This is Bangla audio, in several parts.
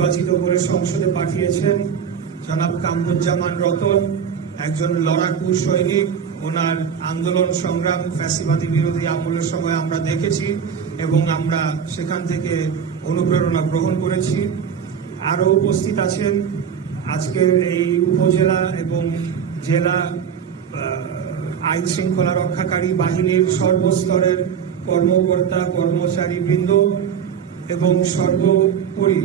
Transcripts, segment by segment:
নির্বাচিত করে সংসদে পাঠিয়েছেন জনাব কামরুজ্জামান রতন, একজন লড়াকু সৈনিক। ওনার আন্দোলন সংগ্রাম ফ্যাসিবাদী বিরোধী আমলের সময় আমরা দেখেছি এবং আমরা সেখান থেকে অনুপ্রেরণা গ্রহণ করেছি। আরও উপস্থিত আছেন আজকের এই উপজেলা এবং জেলা আইন শৃঙ্খলা রক্ষাকারী বাহিনীর সর্বস্তরের কর্মকর্তা কর্মচারী বৃন্দ এবং সর্বোপরি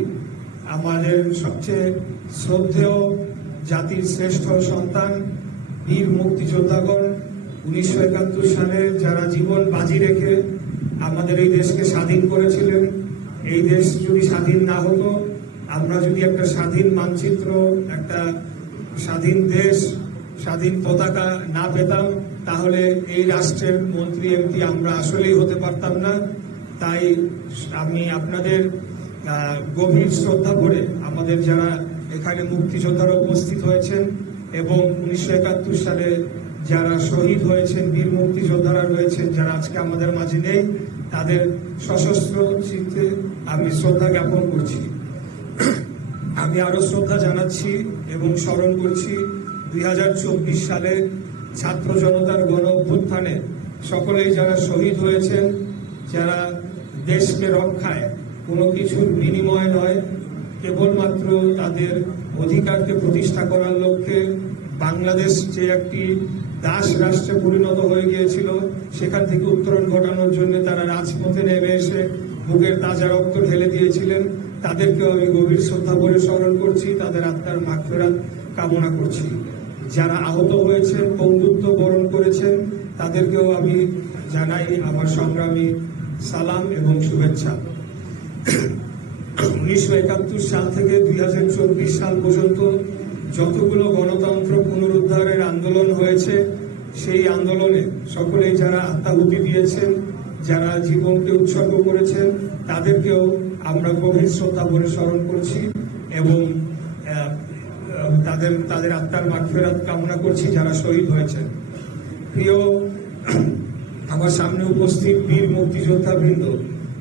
আমাদের সবচেয়ে শ্রদ্ধেয় জাতির শ্রেষ্ঠ সন্তান বীর মুক্তিযোদ্ধাগণ, 1971 সালে যারা জীবন বাজি রেখে আমাদের এই দেশকে স্বাধীন করেছিলেন। এই দেশ যদি স্বাধীন না হতো, আমরা যদি একটা স্বাধীন মানচিত্র, একটা স্বাধীন দেশ, স্বাধীন পতাকা না পেতাম, তাহলে এই রাষ্ট্রের মন্ত্রী এমপি আমরা আসলেই হতে পারতাম না। তাই আমি আপনাদের গভীর শ্রদ্ধা করে আমাদের যারা এখানে মুক্তিযোদ্ধারা উপস্থিত হয়েছেন এবং 1971 সালে যারা শহীদ হয়েছেন, বীর মুক্তিযোদ্ধারা রয়েছেন যারা আজকে আমাদের মাঝে নেই, তাদের সশস্ত্র চিত্তে আমি শ্রদ্ধা জ্ঞাপন করছি। আমি আরো শ্রদ্ধা জানাচ্ছি এবং স্মরণ করছি 2024 সালে ছাত্র জনতার গণ অভ্যুত্থানে সকলেই যারা শহীদ হয়েছেন, যারা দেশকে রক্ষায় কোনো কিছুর বিনিময় নয়, কেবলমাত্র তাদের অধিকারকে প্রতিষ্ঠা করার লক্ষ্যে বাংলাদেশ যে একটি দাস রাষ্ট্রে পরিণত হয়ে গিয়েছিল, সেখান থেকে উত্তরণ ঘটানোর জন্য তারা রাজপথে নেমে এসে বুকের তাজা রক্ত ঢেলে দিয়েছিলেন। তাদেরকেও আমি গভীর শ্রদ্ধা করে স্মরণ করছি, তাদের আত্মার মাগফিরাত কামনা করছি। যারা আহত হয়েছেন, বন্ধুত্ব বরণ করেছেন, তাদেরকেও আমি জানাই আমার সংগ্রামী সালাম এবং শুভেচ্ছা। 1971 সাল থেকে 2024 সাল পর্যন্ত যতগুলো গণতন্ত্র পুনরুদ্ধারের আন্দোলন হয়েছে, সেই আন্দোলনে সকলেই যারা আত্মাহুতি দিয়েছেন, যারা জীবনকে উৎসর্গ করেছেন, তাদেরকেও আমরা গভীর শ্রদ্ধা করে স্মরণ করছি এবং তাদের আত্মার মাগফিরাত কামনা করছি যারা শহীদ হয়েছেন। প্রিয় আমার সামনে উপস্থিত বীর মুক্তিযোদ্ধা বৃন্দ,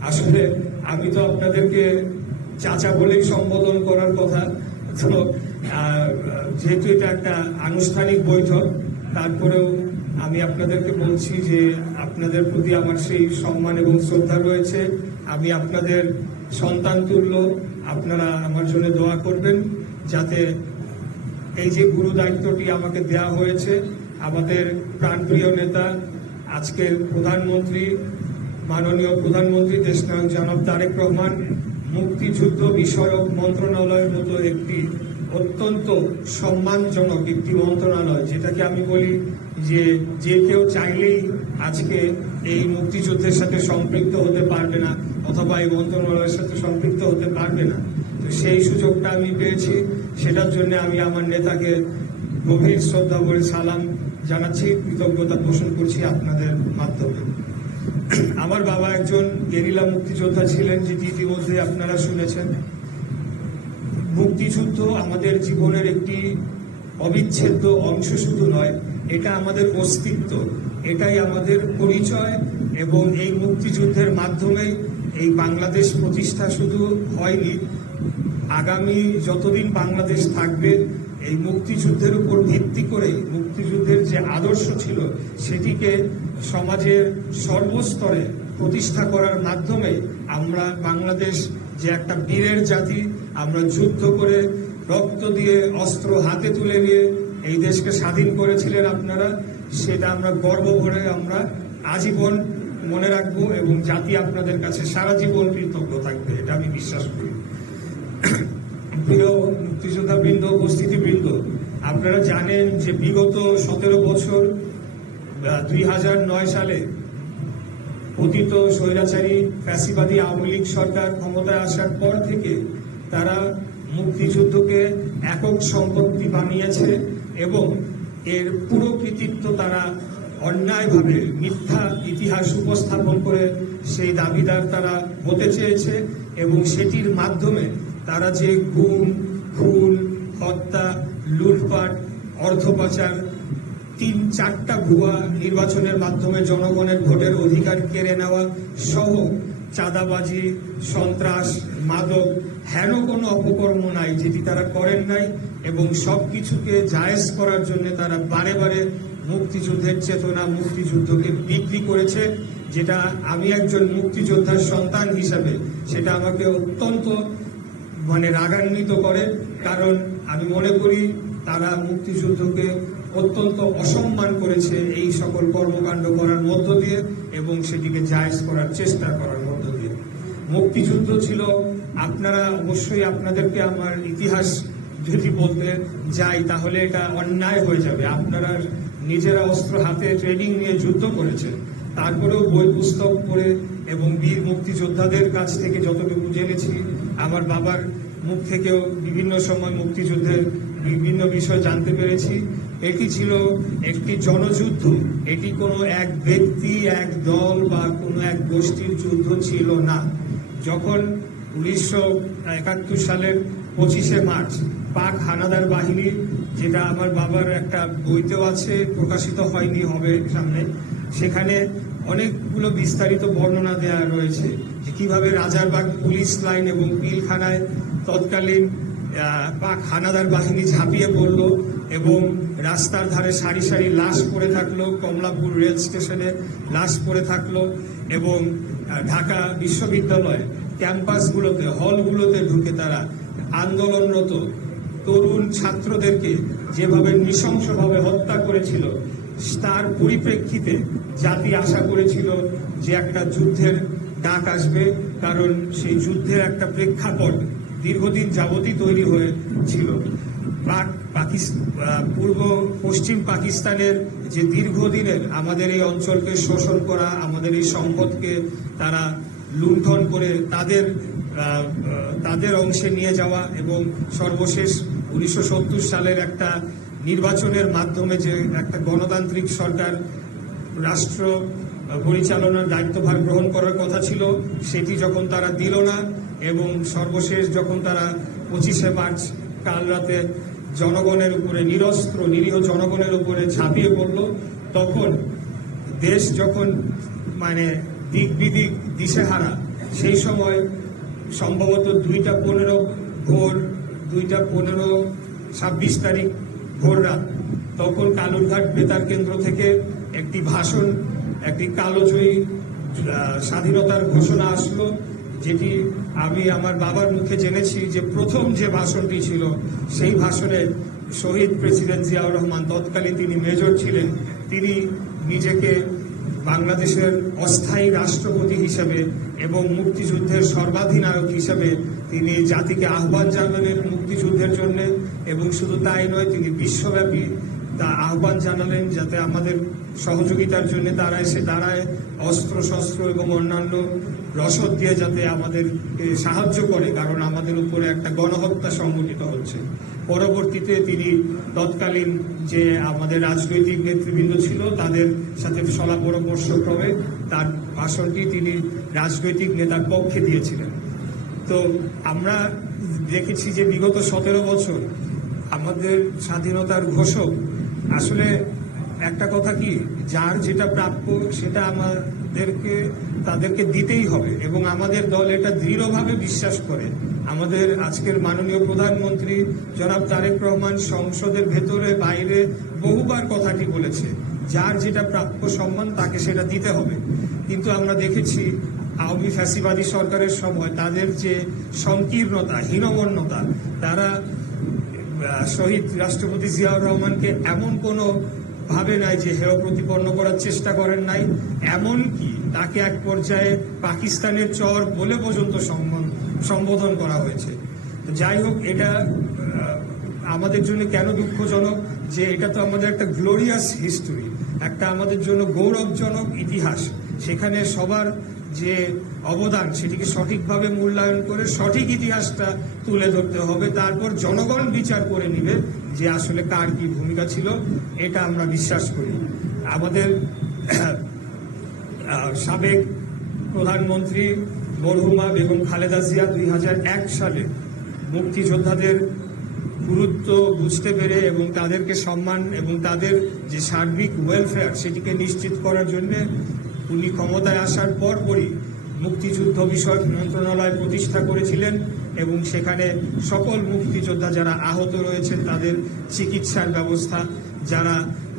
আসলে আমি তো আপনাদেরকে চাচা বলেই সম্বোধন করার কথা, তো যেহেতু এটা একটা আনুষ্ঠানিক বৈঠক, তারপরেও আমি আপনাদেরকে বলছি যে আপনাদের প্রতি আমার সেই সম্মান এবং শ্রদ্ধা রয়েছে। আমি আপনাদের সন্তান তুল্য, আপনারা আমার জন্য দোয়া করবেন যাতে এই যে গুরু দায়িত্বটি আমাকে দেয়া হয়েছে, আমাদের প্রাণপ্রিয় নেতা আজকের প্রধানমন্ত্রী, মাননীয় প্রধানমন্ত্রী দেশনায়ক জনাব তারেক রহমান মুক্তিযুদ্ধ বিষয়ক মন্ত্রণালয়ের মতো একটি অত্যন্ত সম্মানজনক একটি মন্ত্রণালয়, যেটাকে আমি বলি যে কেউ চাইলেই আজকে এই মুক্তিযুদ্ধের সাথে সম্পৃক্ত হতে পারবে না অথবা এই মন্ত্রণালয়ের সাথে সম্পৃক্ত হতে পারবে না। তো সেই সুযোগটা আমি পেয়েছি, সেটার জন্য আমি আমার নেতাকে গভীর শ্রদ্ধা করে সালাম জানাচ্ছি, কৃতজ্ঞতা পোষণ করছি আপনাদের মাধ্যমে। আমার বাবা একজন গেরিলা মুক্তিযোদ্ধা ছিলেন, যেটি ইতিমধ্যে আপনারা শুনেছেন। মুক্তিযুদ্ধ আমাদের জীবনের একটি অবিচ্ছেদ্য অংশ শুধু নয়, এটা আমাদের অস্তিত্ব, এটাই আমাদের পরিচয়। এবং এই মুক্তিযুদ্ধের মাধ্যমে এই বাংলাদেশ প্রতিষ্ঠা শুধু হয়নি, আগামী যতদিন বাংলাদেশ থাকবে এই মুক্তিযুদ্ধের উপর ভিত্তি করে মুক্তিযুদ্ধের যে আদর্শ ছিল সেটিকে সমাজের সর্বস্তরে প্রতিষ্ঠা করার মাধ্যমে আমরা বাংলাদেশ যে একটা বীরের জাতি, আমরা যুদ্ধ করে রক্ত দিয়ে অস্ত্র হাতে তুলে নিয়ে এই দেশকে স্বাধীন করেছিলেন আপনারা, সেটা আমরা গর্ব ভরে আমরা আজীবন মনে রাখবো এবং জাতি আপনাদের কাছে সারা জীবন কৃতজ্ঞ থাকবে, এটা আমি বিশ্বাস করি। প্রিয় মুক্তিযোদ্ধা বৃন্দ, উপস্থিতি বৃন্দ, আপনারা জানেন যে বিগত 17 বছর 2009 সালে পতিত স্বৈরাচারী ফ্যাসিবাদী আওয়ামী লীগ সরকার ক্ষমতায় আসার পর থেকে তারা মুক্তিযুদ্ধকে একক সম্পত্তি বানিয়েছে এবং এর পুরো কৃতিত্ব তারা অন্যায়ভাবে মিথ্যা ইতিহাস উপস্থাপন করে সেই দাবিদার তারা হতে চেয়েছে এবং সেটির মাধ্যমে তারা যে গুম, খুন, হত্যা, লুটপাট, অর্থ পাচার, 3-4টা ভুয়া নির্বাচনের মাধ্যমে জনগণের ভোটের অধিকার কেড়ে নেওয়া সহ চাঁদাবাজি, সন্ত্রাস, মাদক হেন কোনো অপকর্ম নাই যেটি তারা করেন নাই, এবং সবকিছুকে জায়েজ করার জন্য তারা বারে বারে মুক্তিযুদ্ধের চেতনা, মুক্তিযুদ্ধকে বিক্রি করেছে, যেটা আমি একজন মুক্তিযোদ্ধার সন্তান হিসাবে সেটা আমাকে অত্যন্ত রাগান্বিত করে। কারণ আমি মনে করি তারা মুক্তিযুদ্ধকে অত্যন্ত অসম্মান করেছে এই সকল কর্মকাণ্ড করার মধ্য দিয়ে এবং সেটিকে জায়েজ করার চেষ্টা করার মধ্য দিয়ে। মুক্তিযুদ্ধ ছিল, আপনারা অবশ্যই, আপনাদেরকে আমার ইতিহাস যদি বলতে যাই তাহলে এটা অন্যায় হয়ে যাবে। আপনারা নিজেরা অস্ত্র হাতে ট্রেনিং নিয়ে যুদ্ধ করেছেন, তারপরেও বই পুস্তক পড়ে এবং বীর মুক্তিযোদ্ধাদের কাছ থেকে যতটুকু জেনেছি, আমার বাবার মুখ থেকেও বিভিন্ন সময় মুক্তিযুদ্ধের বিভিন্ন বিষয় জানতে পেরেছি, এটি ছিল একটি জনযুদ্ধ। এটি কোনো এক ব্যক্তি, এক দল বা কোনো এক গোষ্ঠীর যুদ্ধ ছিল না। যখন 1971 সালের 25শে মার্চ পাক হানাদার বাহিনী, যেটা আমার বাবার একটা বইতেও আছে, প্রকাশিত হয়নি, হবে সামনে, সেখানে অনেকগুলো বিস্তারিত বর্ণনা দেওয়া রয়েছে যে কিভাবে রাজারবাগ পুলিশ লাইন এবং পিলখানায় তৎকালীন পাক হানাদার বাহিনী ঝাঁপিয়ে পড়ল এবং রাস্তার ধারে সারি সারি লাশ পড়ে থাকলো, কমলাপুর রেল স্টেশনে লাশ পড়ে থাকলো এবং ঢাকা বিশ্ববিদ্যালয় ক্যাম্পাসগুলোতে, হলগুলোতে ঢুকে তারা আন্দোলনরত তরুণ ছাত্রদেরকে যেভাবে নৃশংসভাবে হত্যা করেছিল, তার পরিপ্রেক্ষিতে জাতি আশা করেছিল যে একটা যুদ্ধের ডাক আসবে, কারণ সেই যুদ্ধের একটা প্রেক্ষাপট দীর্ঘদিন যাবতই তৈরি হয়েছিল। পূর্ব পশ্চিম পাকিস্তানের যে দীর্ঘদিনের আমাদের এই অঞ্চলকে শোষণ করা, আমাদের এই সম্পদকে তারা লুণ্ঠন করে তাদের অংশে নিয়ে যাওয়া এবং সর্বশেষ 1970 সালের একটা নির্বাচনের মাধ্যমে যে একটা গণতান্ত্রিক সরকার রাষ্ট্র পরিচালনার দায়িত্বভার গ্রহণ করার কথা ছিল, সেটি যখন তারা দিল না এবং সর্বশেষ যখন তারা 25শে মার্চ কাল রাতে জনগণের উপরে, নিরস্ত্র নিরীহ জনগণের উপরে ঝাঁপিয়ে পড়ল, তখন দেশ যখন দিক বিদিক দিশেহারা, সেই সময় সম্ভবত 2:15 তারিখ ভোর রাত, তখন কালুরঘাট বেতার কেন্দ্র থেকে একটি ভাষণ, একটি কালোজয়ী স্বাধীনতার ঘোষণা আসলো, যেটি আমি আমার বাবার মুখে জেনেছি যে প্রথম যে ভাষণটি ছিল, সেই ভাষণে শহীদ প্রেসিডেন্ট জিয়াউর রহমান, তৎকালীন তিনি মেজর ছিলেন, তিনি নিজেকে বাংলাদেশের অস্থায়ী রাষ্ট্রপতি হিসেবে এবং মুক্তিযুদ্ধের সর্বাধিনায়ক হিসেবে তিনি জাতিকে আহ্বান জানালেন মুক্তিযুদ্ধের জন্য, এবং শুধু তাই নয়, তিনি বিশ্বব্যাপী তা আহ্বান জানালেন যাতে আমাদের সহযোগিতার জন্য তারা এসে দাঁড়ায়, অস্ত্র শস্ত্র এবং অন্যান্য রসদ দিয়ে যাতে আমাদের সাহায্য করে, কারণ আমাদের উপরে একটা গণহত্যা সংঘটিত হচ্ছে। পরবর্তীতে তিনি তৎকালীন যে আমাদের রাজনৈতিক নেতৃবৃন্দ ছিল তাদের সাথে সলা পরামর্শ ক্রমে তার ভাষণটি তিনি রাজনৈতিক নেতার পক্ষে দিয়েছিলেন। তো আমরা দেখেছি যে বিগত 17 বছর আমাদের স্বাধীনতার ঘোষক, আসলে একটা কথা কি, যার যেটা প্রাপ্য সেটা তাদেরকে দিতেই হবে, এবং আমাদের দল এটা দৃঢ়ভাবে বিশ্বাস করে। আমাদের আজকের মাননীয় প্রধানমন্ত্রী জনাব তারেক রহমান সংসদের ভেতরে বাইরে বহুবার কথাটি বলেছে, যার যেটা প্রাপ্য সম্মান তাকে সেটা দিতে হবে। কিন্তু আমরা দেখেছি আওয়ামী ফ্যাসিবাদী সরকারের সময় তাদের যে সংকীর্ণতা, হীনমন্যতা, তারা শহীদ রাষ্ট্রপতি জিয়াউর রহমানকে এমন কোনো ভাবে নাই যে হেয় প্রতিপন্ন করার চেষ্টা করেন নাই, এমনকি তাকে এক পর্যায়ে পাকিস্তানের চর বলে পর্যন্ত সম্বোধন করা হয়েছে। তো যাই হোক, এটা আমাদের জন্য কেন দুঃখজনক যে এটা তো আমাদের একটা গ্লোরিয়াস হিস্টোরি, একটা আমাদের জন্য গৌরবজনক ইতিহাস, সেখানে সবার যে অবদান সেটিকে সঠিকভাবে মূল্যায়ন করে সঠিক ইতিহাসটা তুলে ধরতে হবে, তারপর জনগণ বিচার করে নিবে যে আসলে কার কি ভূমিকা ছিল। এটা আমরা বিশ্বাস করি। আমাদের সাবেক প্রধানমন্ত্রী মরহুমা বেগম খালেদা জিয়া 2001 সালে মুক্তিযোদ্ধাদের গুরুত্ব বুঝতে পেরে এবং তাদেরকে সম্মান এবং তাদের যে সার্বিক ওয়েলফেয়ার সেটিকে নিশ্চিত করার জন্য উনি ক্ষমতায় আসার পরপরই মুক্তিযুদ্ধ বিষয়ক মন্ত্রণালয় প্রতিষ্ঠা করেছিলেন এবং সেখানে সকল মুক্তিযোদ্ধা যারা আহত রয়েছেন তাদের চিকিৎসার ব্যবস্থা, যারা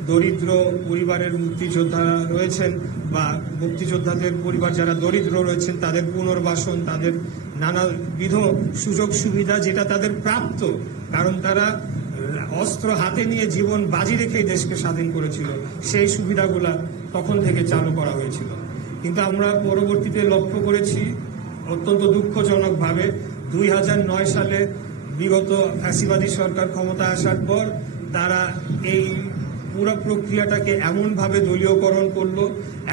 দরিদ্র পরিবারের মুক্তিযোদ্ধা রয়েছেন বা মুক্তিযোদ্ধাদের পরিবার যারা দরিদ্র রয়েছেন তাদের পুনর্বাসন, তাদের নানাবিধ সুযোগ সুবিধা যেটা তাদের প্রাপ্ত, কারণ তারা অস্ত্র হাতে নিয়ে জীবন বাজি রেখেই দেশকে স্বাধীন করেছিল, সেই সুবিধাগুলা তখন থেকে চালু করা হয়েছিল। কিন্তু আমরা পরবর্তীতে লক্ষ্য করেছি অত্যন্ত দুঃখজনকভাবে 2009 সালে বিগত ফ্যাসিবাদী সরকার ক্ষমতা আসার পর তারা এই পুরো প্রক্রিয়াটাকে এমনভাবে দলীয়করণ করলো,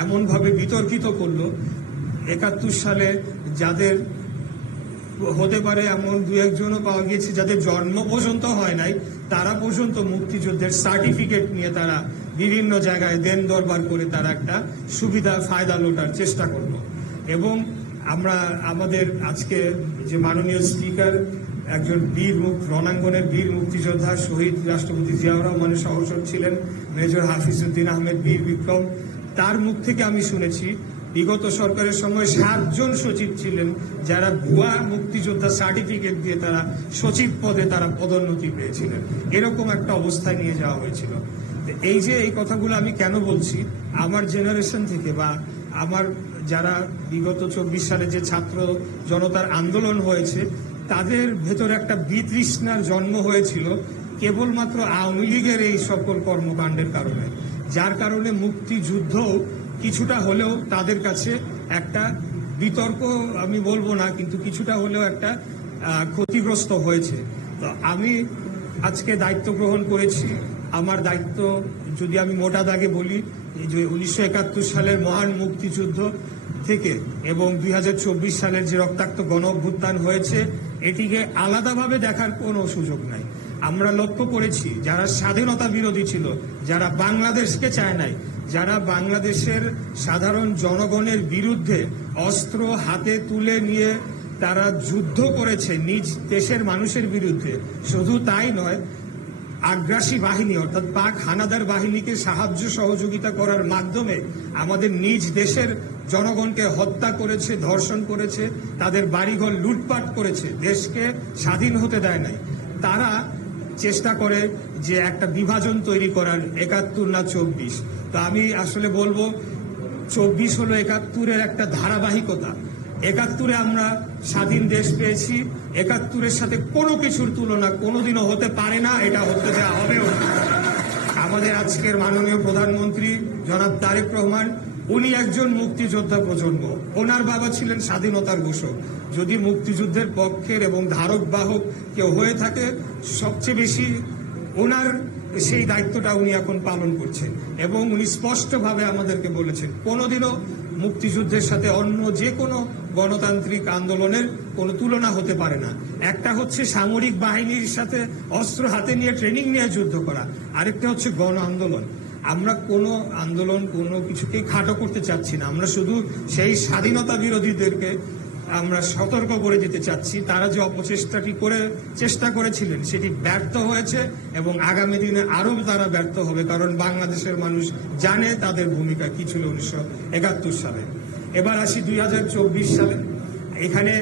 এমনভাবে বিতর্কিত করলো, 71 সালে যাদের হতে পারে এমন দু একজনও পাওয়া গিয়েছে যাদের জন্ম পর্যন্ত হয় নাই, তারা পর্যন্ত মুক্তিযুদ্ধের সার্টিফিকেট নিয়ে তারা বিভিন্ন জায়গায় দেন দরবার করে তারা একটা সুবিধা ফায়দা লোটার চেষ্টা করলো। এবং আমরা আমাদের আজকে যে মাননীয় স্পিকার একজন রণাঙ্গনের বীর মুক্তিযোদ্ধা শহীদ রাষ্ট্রপতি জিয়াউর রহমানের সহচর ছিলেন মেজর হাফিজউদ্দিন আহমেদ বীর বিক্রম, তার মুখ থেকে আমি শুনেছি বিগত সরকারের সময় 7 জন সচিব ছিলেন যারা ভুয়া মুক্তিযোদ্ধা সার্টিফিকেট দিয়ে তারা সচিব পদে তারা পদোন্নতি পেয়েছিলেন। এরকম একটা অবস্থায় নিয়ে যাওয়া হয়েছিল। এই যে এই কথাগুলো আমি কেন বলছি, আমার জেনারেশন থেকে বা আমার যারা বিগত 24 সালে যে ছাত্র জনতার আন্দোলন হয়েছে তাদের ভেতর একটা বিতৃষ্ণার জন্ম হয়েছিল কেবলমাত্র আওয়ামী লীগের এই সকল কর্মকাণ্ডের কারণে, যার কারণে মুক্তিযুদ্ধ কিছুটা হলেও তাদের কাছে একটা বিতর্ক আমি বলবো না, কিন্তু কিছুটা হলেও একটা ক্ষতিগ্রস্ত হয়েছে। তো আমি আজকে দায়িত্ব গ্রহণ করেছি। আমার দায়িত্ব যদি আমি মোটা দাগে বলি যে 1971 সালের মহান মুক্তিযুদ্ধ থেকে এবং 2024 সালের যে রক্তাক্ত গণ অভ্যুত্থান হয়েছে এটিকে আলাদাভাবে দেখার কোনো সুযোগ নাই। আমরা লক্ষ্য করেছি যারা স্বাধীনতা বিরোধী ছিল, যারা বাংলাদেশকে চায় নাই, যারা বাংলাদেশের সাধারণ জনগণের বিরুদ্ধে অস্ত্র হাতে তুলে নিয়ে তারা যুদ্ধ করেছে নিজ দেশের মানুষের বিরুদ্ধে, শুধু তাই নয় আগ্রাসী বাহিনী অর্থাৎ পাক হানাদার বাহিনীকে সাহায্য সহযোগিতা করার মাধ্যমে আমাদের নিজ দেশের জনগণকে হত্যা করেছে, ধর্ষণ করেছে, তাদের বাড়িঘর লুটপাট করেছে, দেশকে স্বাধীন হতে দেয় নাই। তারা চেষ্টা করে যে একটা বিভাজন তৈরি করার 71 না 24। তো আমি আসলে বলবো 24 হলো 71-এর একটা ধারাবাহিকতা। 71-এ আমরা স্বাধীন দেশ পেয়েছি, 71-এর সাথে কোনো কিছুর তুলনা কোনোদিনও হতে পারে না, এটা হতে দেওয়া হবেও না। আমাদের আজকের মাননীয় প্রধানমন্ত্রী জনাব তারেক রহমান, উনি একজন মুক্তিযোদ্ধা প্রজন্ম, ওনার বাবা ছিলেন স্বাধীনতার ঘোষক। যদি মুক্তিযুদ্ধের পক্ষের এবং ধারক বাহক কেউ হয়ে থাকে, সবচেয়ে বেশি ওনার সেই দায়িত্বটা উনি এখন পালন করছেন এবং উনি স্পষ্টভাবে আমাদেরকে বলেছেন কোনোদিনও মুক্তিযুদ্ধের সাথে অন্য যে কোনো গণতান্ত্রিক আন্দোলনের কোনো তুলনা হতে পারে না। একটা হচ্ছে সামরিক বাহিনীর সাথে অস্ত্র হাতে নিয়ে ট্রেনিং নিয়ে যুদ্ধ করা, আরেকটা হচ্ছে গণ আন্দোলন। আমরা কোনো আন্দোলন কোনো কিছুকেই খাটো করতে চাচ্ছি না, আমরা শুধু সেই স্বাধীনতা বিরোধীদেরকে আমরা সতর্ক করে দিতে চাচ্ছি তারা যে অপচেষ্টাটি করে চেষ্টা করেছিলেন সেটি ব্যর্থ হয়েছে এবং আগামী দিনে আরো তারা ব্যর্থ হবে, কারণ বাংলাদেশের মানুষ জানে তাদের ভূমিকা কি ছিল 1971 সালে। এবার আসি 2024 সালে। এখানে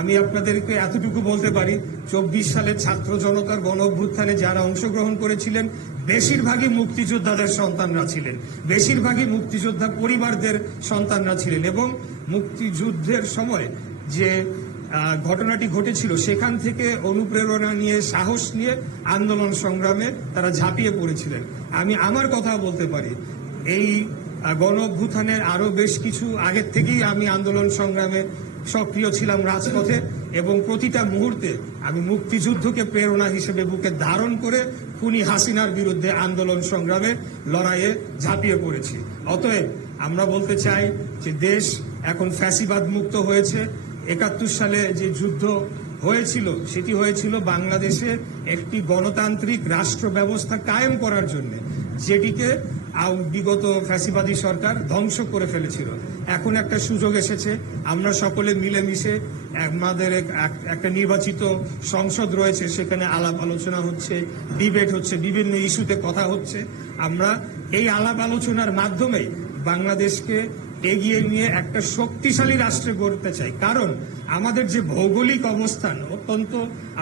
আমি আপনাদেরকে এতটুকু বলতে পারি 24 সালে ছাত্র জনতার গণ অভ্যুত্থানে যারা অংশগ্রহণ করেছিলেন বেশিরভাগই মুক্তিযোদ্ধাদের সন্তানরা ছিলেন, বেশিরভাগই মুক্তিযোদ্ধা পরিবারদের সন্তানরা ছিলেন এবং মুক্তিযুদ্ধের সময় যে ঘটনাটি ঘটেছিল সেখান থেকে অনুপ্রেরণা নিয়ে সাহস নিয়ে আন্দোলন সংগ্রামে তারা ঝাঁপিয়ে পড়েছিলেন। আমি আমার কথা বলতে পারি এই গণ অভ্যুত্থানের আরো বেশ কিছু আগের থেকেই আমি আন্দোলন সংগ্রামে সক্রিয় ছিলাম রাজপথে এবং প্রতিটা মুহূর্তে আমি মুক্তিযুদ্ধকে প্রেরণা হিসেবে বুকে ধারণ করে খুনি হাসিনার বিরুদ্ধে আন্দোলন সংগ্রামে লড়াইয়ে ঝাঁপিয়ে পড়েছি। অতএব আমরা বলতে চাই যে দেশ এখন ফ্যাসিবাদ মুক্ত হয়েছে। 71 সালে যে যুদ্ধ হয়েছিল সেটি হয়েছিল বাংলাদেশে একটি গণতান্ত্রিক রাষ্ট্র ব্যবস্থা কায়েম করার জন্য, যেটিকে বিগত ফ্যাসিবাদী সরকার ধ্বংস করে ফেলেছিল। এখন একটা সুযোগ এসেছে, আমরা সকলে মিলেমিশে আমাদের একটা নির্বাচিত সংসদ রয়েছে, সেখানে আলাপ আলোচনা হচ্ছে, ডিবেট হচ্ছে, বিভিন্ন ইস্যুতে কথা হচ্ছে। আমরা এই আলাপ আলোচনার মাধ্যমে বাংলাদেশকে এগিয়ে নিয়ে একটা শক্তিশালী রাষ্ট্রে গড়তে চাই। কারণ আমাদের যে ভৌগোলিক অবস্থান অত্যন্ত,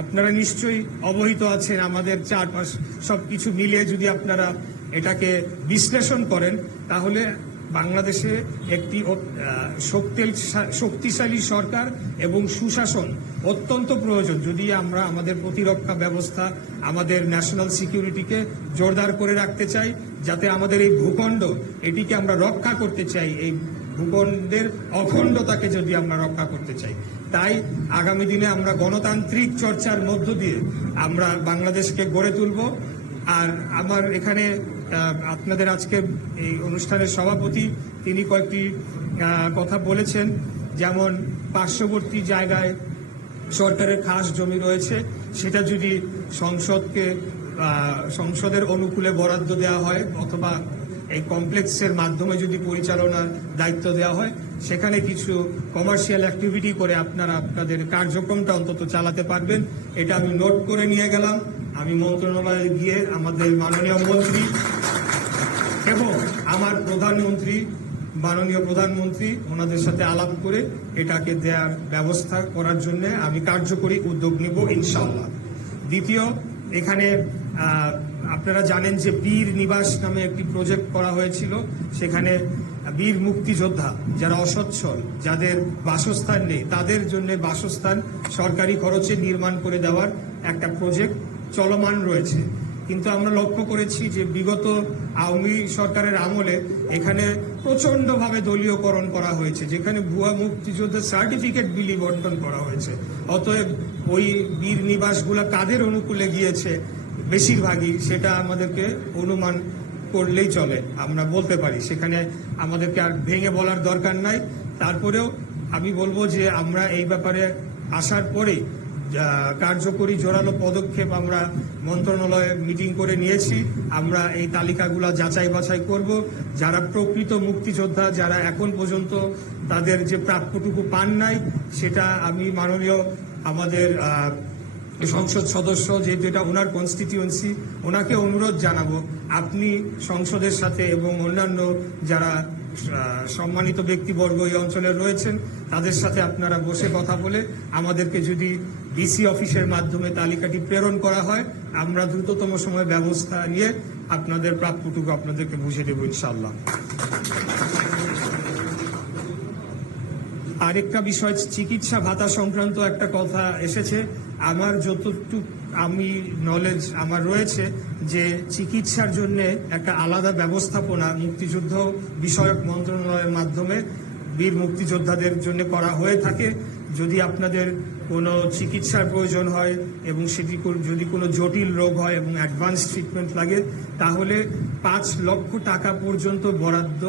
আপনারা নিশ্চয়ই অবহিত আছেন, আমাদের চারপাশ সবকিছু মিলিয়ে যদি আপনারা এটাকে বিশ্লেষণ করেন তাহলে বাংলাদেশে একটি শক্তিশালী সরকার এবং সুশাসন অত্যন্ত প্রয়োজন যদি আমরা আমাদের প্রতিরক্ষা ব্যবস্থা, আমাদের ন্যাশনাল সিকিউরিটিকে জোরদার করে রাখতে চাই, যাতে আমাদের এই ভূখণ্ড এটিকে আমরা রক্ষা করতে চাই, এই ভূখণ্ডের অখণ্ডতাকে যদি আমরা রক্ষা করতে চাই। তাই আগামী দিনে আমরা গণতান্ত্রিক চর্চার মধ্য দিয়ে আমরা বাংলাদেশকে গড়ে তুলব। আর আমার এখানে আপনাদের আজকে এই অনুষ্ঠানের সভাপতি তিনি কয়েকটি কথা বলেছেন, যেমন পার্শ্ববর্তী জায়গায় সরকারের খাস জমি রয়েছে, সেটা যদি সংসদের অনুকূলে বরাদ্দ দেওয়া হয় অথবা এই কমপ্লেক্সের মাধ্যমে যদি পরিচালনার দায়িত্ব দেওয়া হয়, সেখানে কিছু কমার্শিয়াল অ্যাক্টিভিটি করে আপনারা আপনাদের কার্যক্রমটা অন্তত চালাতে পারবেন। এটা আমি নোট করে নিয়ে গেলাম। আমি মন্ত্রণালয়ে গিয়ে আমাদের মাননীয় মন্ত্রী এবং আমার মাননীয় প্রধানমন্ত্রী ওনাদের সাথে আলাপ করে এটাকে দেওয়ার ব্যবস্থা করার জন্য আমি কার্যকরী উদ্যোগ নিব ইনশাআল্লাহ। দ্বিতীয়, এখানে আপনারা জানেন যে বীর নিবাস নামে একটি প্রজেক্ট করা হয়েছিল। সেখানে বীর মুক্তিযোদ্ধা যারা অসচ্ছল, যাদের বাসস্থান নেই, তাদের জন্য বাসস্থান সরকারি খরচে নির্মাণ করে দেওয়ার একটা প্রজেক্ট চলমান রয়েছে। কিন্তু আমরা লক্ষ্য করেছি যে বিগত আওয়ামী সরকারের আমলে এখানে প্রচন্ডভাবে দলীয়করণ করা হয়েছে, যেখানে ভুয়া মুক্তিযোদ্ধার সার্টিফিকেট বিলি বন্টন করা হয়েছে। অতএব ওই বীর নিবাসগুলা কাদের অনুকূলে গিয়েছে বেশিরভাগই সেটা আমাদেরকে অনুমান করলেই চলে, আমরা বলতে পারি, সেখানে আমাদেরকে আর ভেঙে বলার দরকার নাই। তারপরেও আমি বলবো যে আমরা এই ব্যাপারে আসার পরে কার্যকরী জোরালো পদক্ষেপ আমরা মন্ত্রণালয়ে মিটিং করে নিয়েছি। আমরা এই তালিকাগুলো যাচাই বাছাই করব। যারা প্রকৃত মুক্তিযোদ্ধা, যারা এখন পর্যন্ত তাদের যে প্রাপ্যটুকু পান নাই, সেটা আমি মাননীয় আমাদের সংসদ সদস্য, যেহেতু এটা ওনার কনস্টিটিউয়েন্সি, ওনাকে অনুরোধ জানাবো আপনি সংসদের সাথে এবং অন্যান্য যারা সম্মানিত ব্যক্তিবর্গ এই অঞ্চলে রয়েছেন তাদের সাথে আপনারা বসে কথা বলে আমাদেরকে যদি ডিসি অফিসের মাধ্যমে তালিকাটি প্রেরণ করা হয়, আমরা দ্রুততম সময় ব্যবস্থা নিয়ে আপনাদের প্রাপ্যটুকু আপনাদেরকে বুঝিয়ে দেব ইনশাআল্লাহ। আরেকটা বিষয়, চিকিৎসা ভাতা সংক্রান্ত একটা কথা এসেছে। আমার যতটুকু নলেজ আমার রয়েছে যে চিকিৎসার জন্য একটা আলাদা ব্যবস্থাপনা মুক্তিযুদ্ধ বিষয়ক মন্ত্রণালয়ের মাধ্যমে বীর মুক্তিযোদ্ধাদের জন্য করা হয়ে থাকে। যদি আপনাদের কোনো চিকিৎসার প্রয়োজন হয় এবং সেটি যদি কোনো জটিল রোগ হয় এবং অ্যাডভান্স ট্রিটমেন্ট লাগে, তাহলে 5 লক্ষ টাকা পর্যন্ত বরাদ্দ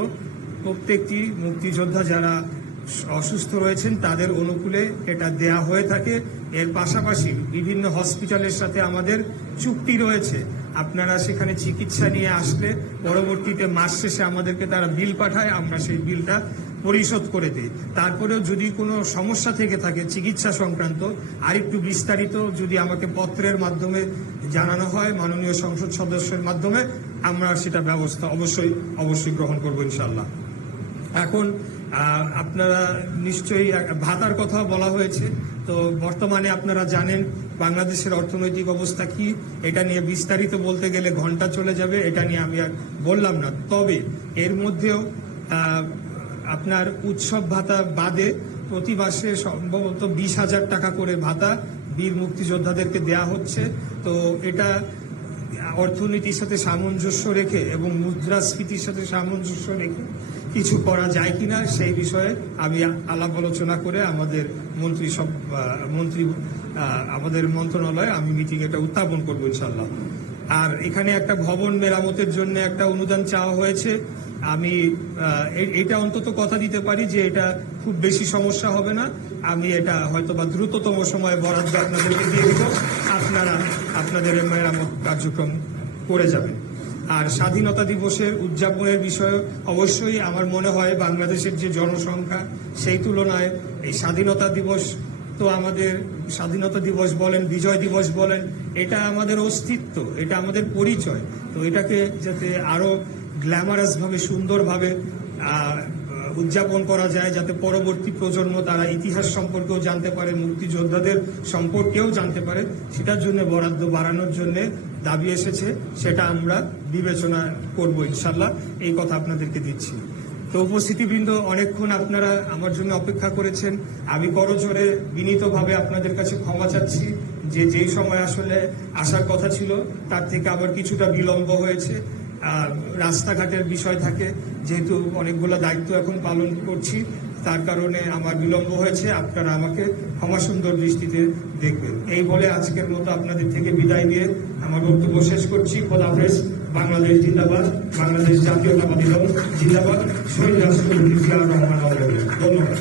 প্রত্যেকটি মুক্তিযোদ্ধা যারা অসুস্থ রয়েছেন তাদের অনুকূলে এটা দেয়া হয়ে থাকে। এর পাশাপাশি বিভিন্ন হসপিটালের সাথে আমাদের চুক্তি রয়েছে। আপনারা সেখানে চিকিৎসা নিয়ে আসলে পরবর্তীতে মাস শেষে আমাদেরকে তারা বিল পাঠায়, আমরা সেই বিলটা পরিশোধ করে দিই। তারপরেও যদি কোনো সমস্যা থেকে থাকে চিকিৎসা সংক্রান্ত, আরেকটু বিস্তারিত যদি আমাকে পত্রের মাধ্যমে জানানো হয় মাননীয় সংসদ সদস্যের মাধ্যমে, আমরা সেটা ব্যবস্থা অবশ্যই গ্রহণ করবো ইনশাল্লাহ। এখন আপনারা নিশ্চয়ই ভাতার কথা বলা হয়েছে। তো বর্তমানে আপনারা জানেন বাংলাদেশের অর্থনৈতিক অবস্থা কি, এটা নিয়ে বিস্তারিত বলতে গেলে ঘন্টা চলে যাবে, এটা নিয়ে আমি আর বললাম না। তবে এর মধ্যেও আপনার উৎসব ভাতা বাদে প্রতি মাসে সম্ভবত 20,000 টাকা করে ভাতা বীর মুক্তিযোদ্ধাদেরকে দেয়া হচ্ছে। তো এটা অর্থনীতির সাথে সামঞ্জস্য রেখে এবং মুদ্রাস্ফীতির সাথে সামঞ্জস্য রেখে কিছু করা যায় কিনা সেই বিষয়ে আমি আলাপ আলোচনা করে আমাদের আমাদের মন্ত্রণালয়ে আমি মিটিং এটা উত্থাপন করবো ইনশাল্লাহ। আর এখানে একটা ভবন মেরামতের জন্য একটা অনুদান চাওয়া হয়েছে। আমি এটা অন্তত কথা দিতে পারি যে এটা খুব বেশি সমস্যা হবে না। আমি এটা হয়তো বা দ্রুততম সময়ে বরাদ্দ আপনাদেরকে দিয়ে দিব, আপনারা আপনাদের মেরামত কার্যক্রম করে যাবেন। আর স্বাধীনতা দিবসের উদযাপনের বিষয়ে অবশ্যই আমার মনে হয় বাংলাদেশের যে জনসংখ্যা সেই তুলনায় এই স্বাধীনতা দিবস তো আমাদের স্বাধীনতা দিবস বলেন, বিজয় দিবস বলেন, এটা আমাদের অস্তিত্ব, এটা আমাদের পরিচয়। তো এটাকে যাতে আরো গ্ল্যামারাস ভাবে সুন্দরভাবে উদযাপন করা যায়, যাতে পরবর্তী প্রজন্ম তারা ইতিহাস সম্পর্কেও জানতে পারে, মুক্তিযোদ্ধাদের সম্পর্কেও জানতে পারে, সেটার জন্য বরাদ্দ বাড়ানোর জন্য দাবি এসেছে। সেটা আমরা বিবেচনা করব ইনশাল্লাহ, এই কথা আপনাদেরকে দিচ্ছি। তো উপস্থিতিবৃন্দ, অনেকক্ষণ আপনারা আমার জন্য অপেক্ষা করেছেন। আমি করজোরে বিনীতভাবে আপনাদের কাছে ক্ষমা চাচ্ছি যে যেই সময় আসলে আসার কথা ছিল তার থেকে আবার কিছুটা বিলম্ব হয়েছে। রাস্তাঘাটের বিষয় থাকে, যেহেতু অনেকগুলো দায়িত্ব এখন পালন করছি, তার কারণে আমার বিলম্ব হয়েছে। আপনারা আমাকে ক্ষমা সুন্দর দৃষ্টিতে দেখবেন। এই বলে আজকের মতো আপনাদের থেকে বিদায় নিয়ে আমার বক্তব্য শেষ করছি। খোদা হাফেজ। বাংলাদেশ জিন্দাবাদ, বাংলাদেশ জাতীয়তাবাদী দল জিন্দাবাদ, শহীদ রাষ্ট্রপতি জিয়াউর রহমান। ধন্যবাদ।